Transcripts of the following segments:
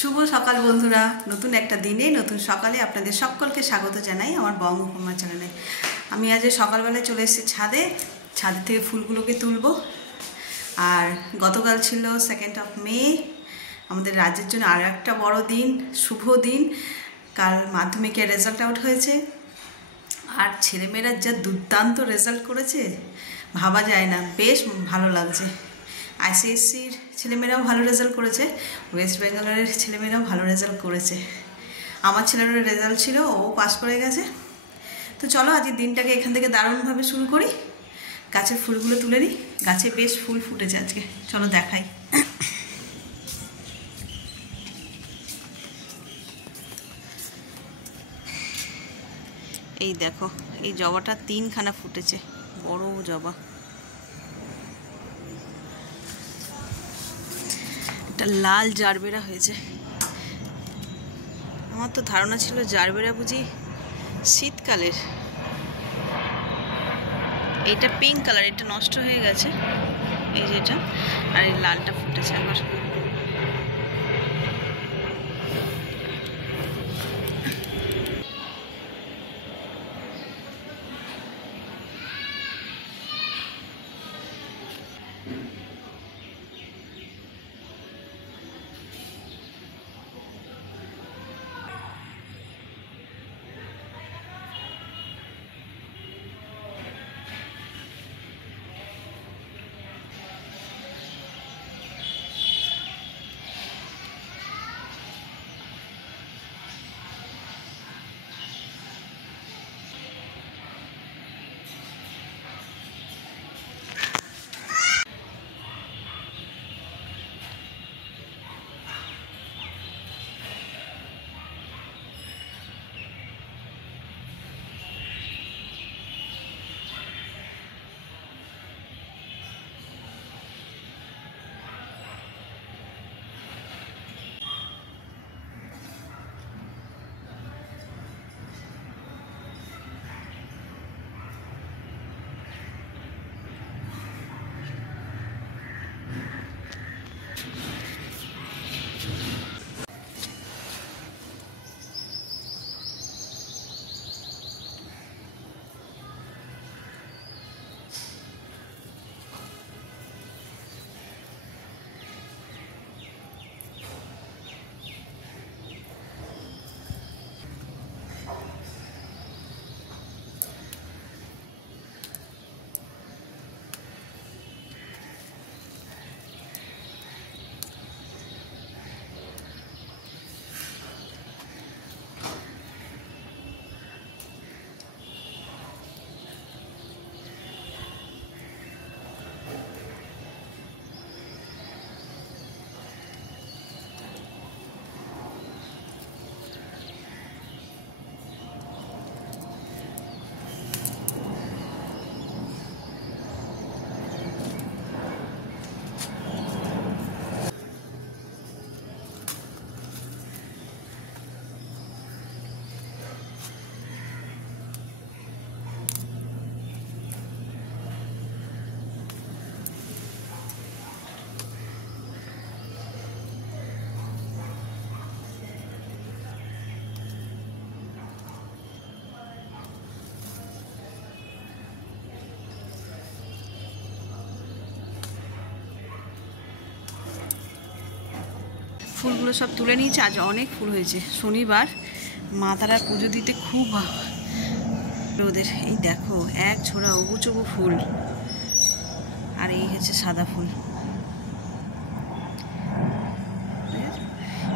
শুভ সকাল বন্ধুরা, নতুন একটা দিনে নতুন সকালে আপনাদের সকলকে স্বাগত জানাই আমার বঙ্গভূমা চ্যানেলে। আমি আজ সকালবেলায় চলে এসেছি ছাদে থেকে ফুলগুলোকে তুলব। আর গতকাল ছিল 2 মে, আমাদের রাজ্যের জন্য আরও একটা বড় দিন, শুভ দিন। কাল মাধ্যমিকের রেজাল্ট আউট হয়েছে, আর ছেলেমেয়েরা যা দুর্দান্ত রেজাল্ট করেছে ভাবা যায় না, বেশ ভালো লাগছে। আইসিএসসির ছেলেমেয়েরাও ভালো রেজাল্ট করেছে, ওয়েস্ট বেঙ্গলের ছেলেমেয়েরাও ভালো রেজাল্ট করেছে। আমার ছেলের রেজাল্ট ছিল, ও পাস করে গেছে। তো চলো আজকের দিনটাকে এখান থেকে দারুণভাবে শুরু করি। গাছের ফুলগুলো তুলে নিই, গাছে বেশ ফুল ফুটেছে আজকে, চলো দেখাই। এই দেখো, এই জবাটা 3খানা ফুটেছে, বড় জবা। একটা লাল জারবেরা হয়েছে। আমার তো ধারণা ছিল জারবেরা বুঝি শীতকালের। এইটা পিঙ্ক কালার, এটা নষ্ট হয়ে গেছে, এই যেটা। আর এই লালটা ফুটেছে আবার। ফুলগুলো সব তুলে নিয়েছে, আজ অনেক ফুল হয়েছে। শনিবার মা তারার পুজো দিতে খুব রোদের। এই দেখো, এক ঝোড়া উবুচুবু ফুল, আর এই হচ্ছে সাদা ফুল।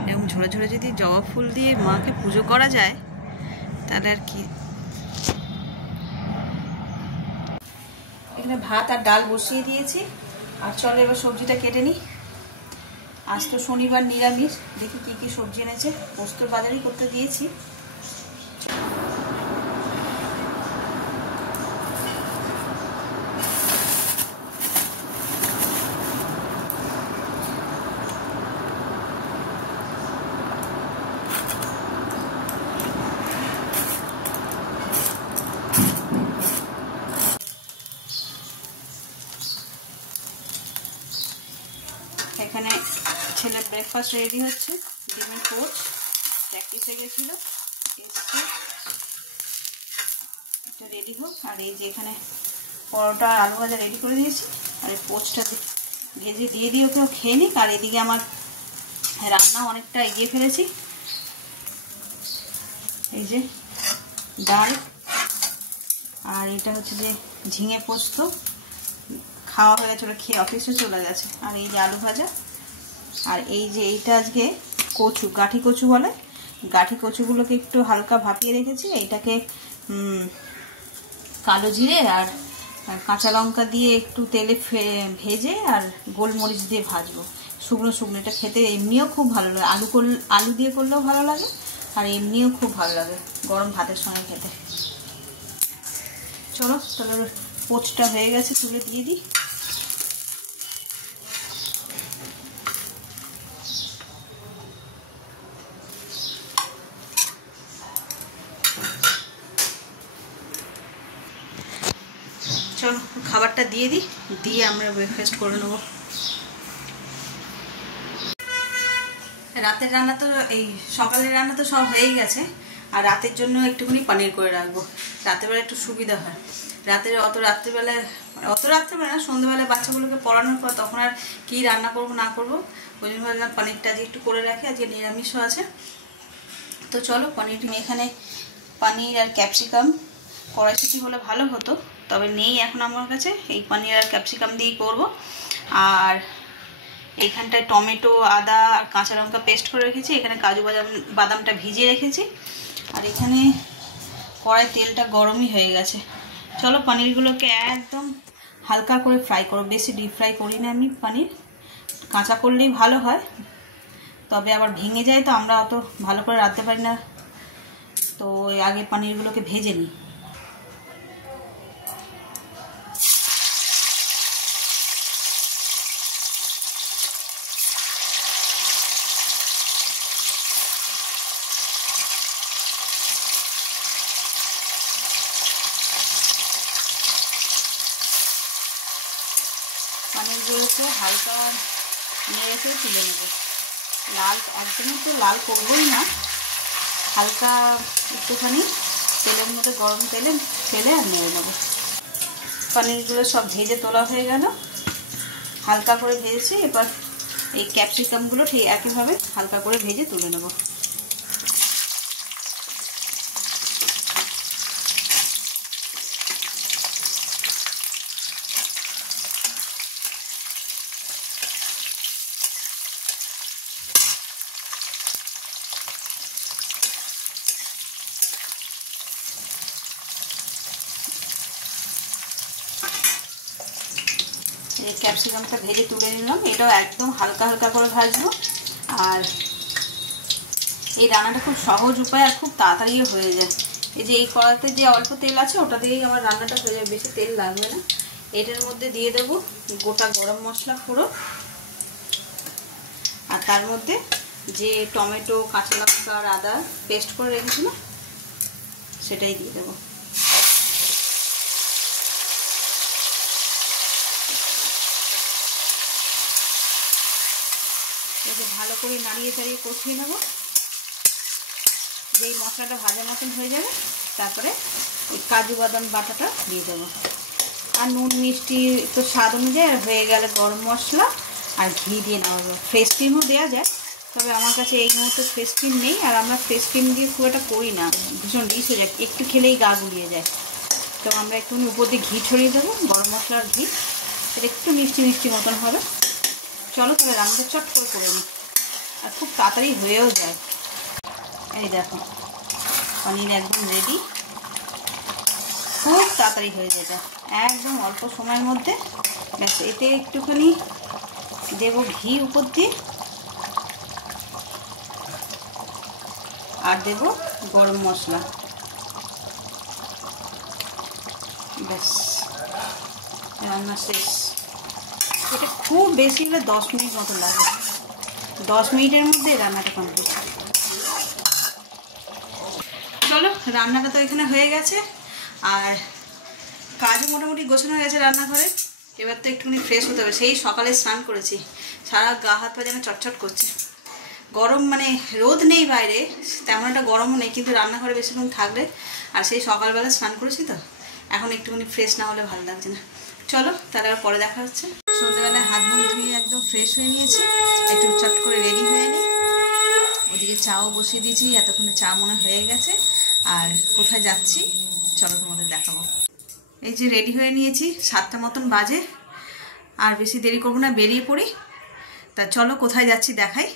এরকম ঝোড়া ঝোড়া যদি জবা ফুল দিয়ে মাকে পুজো করা যায় তাহলে আর কি। এখানে ভাত আর ডাল বসিয়ে দিয়েছি, আর চলো এবার সবজিটা কেটে নিই। আজ তো শনিবার নিরামিষ, দেখি কি কি সবজি এনেছে। পোস্তর বাজারই করতে দিয়েছি। এখানে ছেলে ব্রেকফাস্ট রেডি হচ্ছে। ডিমের পোচ প্র্যাকটিসে গেছিলো, এসছে, এটা রেডি হোক। আর এই যে এখানে পরোটা আলু ভাজা রেডি করে দিয়েছি, আর এই পোচটা ভেজে দিয়ে দিয়ে ওকেও খেয়ে নিক। আর এদিকে আমার রান্না অনেকটা এগিয়ে ফেলেছি। এই যে ডাল, আর এটা হচ্ছে যে ঝিঙে পোস্ত, খাওয়া হয়ে গেছে, ওরা খেয়ে অফিসে চলে গেছে। আর এই যে আলু ভাজা, আর এই যে এইটা আজকে কচু, গাঠি কচু বলে, গাঠি কচুগুলোকে একটু হালকা ভাপিয়ে রেখেছি। এইটাকে কালো জিরে আর কাঁচা লঙ্কা দিয়ে একটু তেলে ভেজে আর গোলমরিচ দিয়ে ভাজবো, শুকনো শুকনো। এটা খেতে এমনিও খুব ভালো লাগে, আলু দিয়ে করলেও ভালো লাগে, আর এমনিও খুব ভালো লাগে গরম ভাতের সঙ্গে খেতে। চলো তাহলে পোচটা হয়ে গেছে, তুলে দিয়ে দিই। চলো খাবারটা দিয়ে দিই, দিয়ে আমরা ব্রেকফাস্ট করে নেবো। রাতের রান্না তো, এই সকালের রান্না তো সব হয়েই গেছে, আর রাতের জন্য একটুখানি পনির করে রাখবো। রাতেরবেলা একটু সুবিধা হয়, অত রাত্রিবেলা না, সন্ধ্যেবেলায় বাচ্চাগুলোকে পড়ানোর পর তখন আর কি রান্না করবো না করবো, ওই জন্য ভাবলাম পনিরটা আজকে একটু করে রাখি, আজকে নিরামিষও আছে। তো চলো পনির, এখানে পনির আর ক্যাপসিকাম, কড়াইশুঁটি হলে ভালো হতো, তবে নেই এখন আমার কাছে। এই পনির আর ক্যাপসিকাম দিয়েই করবো। আর এইখানটায় টমেটো, আদা আর কাঁচা লঙ্কা পেস্ট করে রেখেছি, এখানে কাজু বাদামটা ভিজিয়ে রেখেছি, আর এখানে কড়াই তেলটা গরমই হয়ে গেছে। চলো পনিরগুলোকে একদম হালকা করে ফ্রাই করো, বেশি ডিপ ফ্রাই করি না আমি পনির, কাঁচা করলেই ভালো হয়, তবে আবার ভেঙে যায় তো আমরা অত ভালো করে রাখতে পারি না, তো আগে পনিরগুলোকে ভেজে নিই। পনিরগুলোকে হালকা নেড়ে তুলে নেব। লাল একদমই তো লাল করবোই না, হালকা একটুখানি তেলের মধ্যে, গরম তেলে ফেলে আর নেড়ে নেব। পনিরগুলো সব ভেজে তোলা হয়ে গেল, হালকা করে ভেজেছি। এবার এই ক্যাপসিকামগুলো ঠিক একইভাবে হালকা করে ভেজে তুলে নেব। এই ক্যাপসিকামটা ভেজে তুলে নিলাম, এটাও একদম হালকা হালকা করে ভাজবো। আর এই রান্নাটা খুব সহজ উপায় আর খুব তাড়াতাড়িও হয়ে যায়। এই যে এই কড়াতে যে অল্প তেল আছে ওটা দিয়েই আমার রান্নাটা হয়ে যাবে, বেশি তেল লাগবে না। এটার মধ্যে দিয়ে দেবো গোটা গরম মশলা পুরো, আর তার মধ্যে যে টমেটো, কাঁচা লঙ্কা আর আদা পেস্ট করে রেখেছিলাম সেটাই দিয়ে দেবো। এতে ভালো করে নাড়িয়ে চাড়িয়ে কষিয়ে নেব, যেই মশলাটা ভাজা মতন হয়ে যাবে তারপরে ওই কাজু বাদাম বাটাটা দিয়ে দেবো। আর নুন মিষ্টি তো স্বাদ অনুযায়ী, আর হয়ে গেলে গরম মশলা আর ঘি দিয়ে নেওয়া। ফ্রেশ ক্রিমও দেওয়া যায়, তবে আমার কাছে এই মুহূর্তে ফ্রেশ ক্রিম নেই, আর আমরা ফ্রেশ ক্রিম দিয়ে খুব একটা করি না, ভীষণ রিচ হয়ে যায়, একটু খেলেই গা গুলিয়ে যায়। তো আমরা একটুখানি উপর দিয়ে ঘি ছড়িয়ে দেবো, গরম মশলার ঘি, এটা একটু মিষ্টি মিষ্টি মতন হবে। চলো তাহলে রান্নাটা চট করে নিই, আর খুব তাড়াতাড়ি হয়েও যায়। এই দেখো পনির একদম রেডি, খুব তাড়াতাড়ি হয়ে যায়, একদম অল্প সময়ের মধ্যে। ব্যাস, এতে একটুখানি দেবো ঘি উপর দিয়ে, আর দেবো গরম মশলা, ব্যাস রান্না শেষ। এটা খুব বেশি হলে 10 মিনিট মতো লাগে, 10 মিনিটের মধ্যে রান্নাটা কমপ্লিট। চলো রান্নাটা তো এখানে হয়ে গেছে, আর কাজও মোটামুটি গোছানো হয়ে গেছে রান্নাঘরে। এবার তো একটুখানি ফ্রেশ হতে হবে, সেই সকালে স্নান করেছি, সারা গা হাত পা যেন চটচট করছে। গরম মানে রোদ নেই বাইরে, তেমন একটা গরমও নেই, কিন্তু রান্নাঘরে বেশিক্ষণ থাকলে, আর সেই সকালবেলা স্নান করেছি তো এখন একটুখানি ফ্রেশ না হলে ভালো লাগছে না। চলো তাহলে আর পরে দেখা হচ্ছে। সন্ধ্যেবেলায় হাত মুখ ধুয়ে একদম ফ্রেশ হয়ে নিয়েছি, একটু চট করে রেডি হয়ে নিই। ওদিকে চাও বসিয়ে দিয়েছি, এতক্ষণে চা মনে হয়ে গেছে। আর কোথায় যাচ্ছি চলো তোমাদের দেখাবো। এই যে রেডি হয়ে নিয়েছি, 7টা মতন বাজে, আর বেশি দেরি করবো না, বেরিয়ে পড়ি। তা চলো কোথায় যাচ্ছি দেখাই।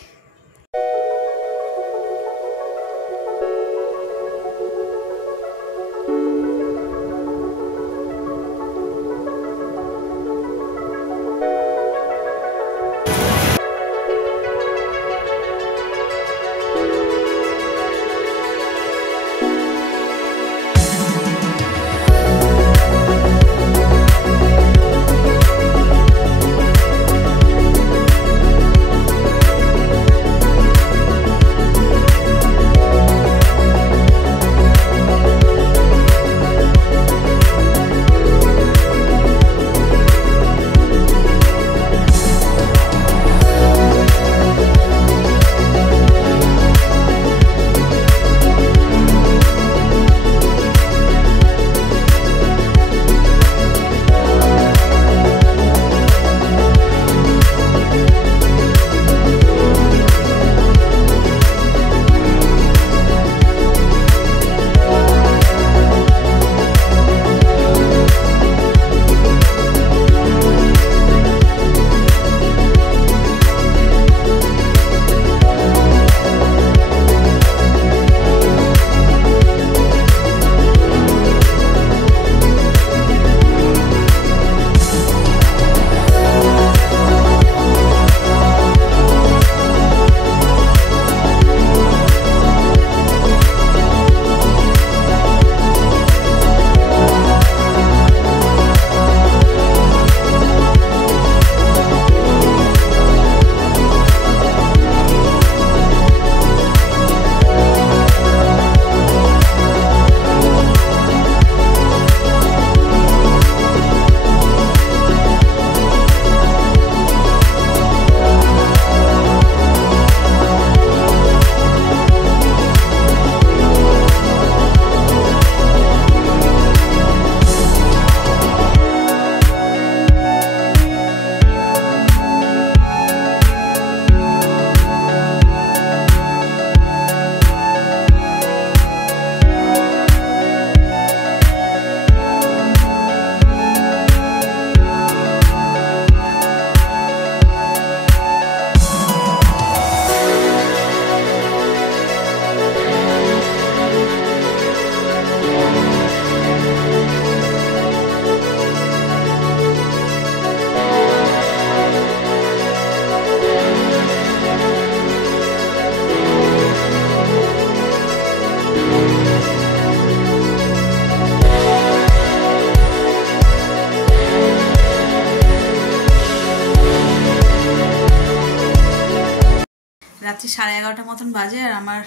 রাত্রি 11:30 মতন বাজে, আর আমার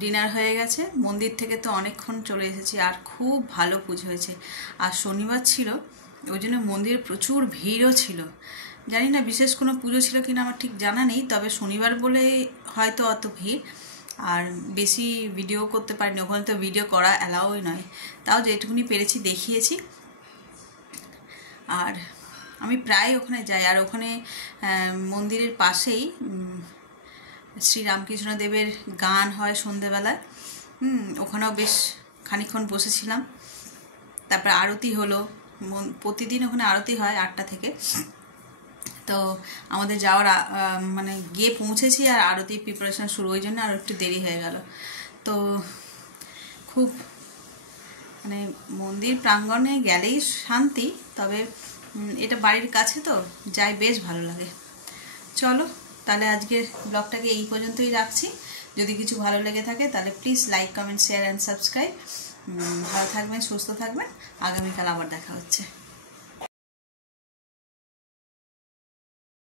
ডিনার হয়ে গেছে। মন্দির থেকে তো অনেকক্ষণ চলে এসেছি, আর খুব ভালো পুজো হয়েছে। আর শনিবার ছিল, ওই জন্য মন্দিরে প্রচুর ভিড়ও ছিল। জানি না বিশেষ কোনো পুজো ছিল কিনা আমার ঠিক জানা নেই, তবে শনিবার বলে হয়তো অত ভিড়। আর বেশি ভিডিও করতে পারিনি, ওখানে তো ভিডিও করা অ্যালাউই নয়, তাও যেটুকুনি পেরেছি দেখিয়েছি। আর আমি প্রায় ওখানে যাই, আর ওখানে মন্দিরের পাশেই শ্রী রামকৃষ্ণদেবের গান হয় সন্ধেবেলায়। ওখানেও বেশ খানিকক্ষণ বসেছিলাম। তারপর আরতি হলো, প্রতিদিন ওখানে আরতি হয় 8টা থেকে। তো আমাদের যাওয়ার মানে গিয়ে পৌঁছেছি আর আরতি প্রিপারেশন শুরু, ওই জন্য আরও একটু দেরি হয়ে গেল। তো খুব মানে মন্দির প্রাঙ্গণে গেলেই শান্তি, তবে এটা বাড়ির কাছে তো যাই, বেশ ভালো লাগে। চলো তাহলে আজকের ব্লগটাকে এই পর্যন্তই রাখছি। যদি কিছু ভালো লেগে থাকে তাহলে please like, comment, share and subscribe. ভালো থাকবেন, সুস্থ থাকবেন। আগামীকাল আবার দেখা হচ্ছে।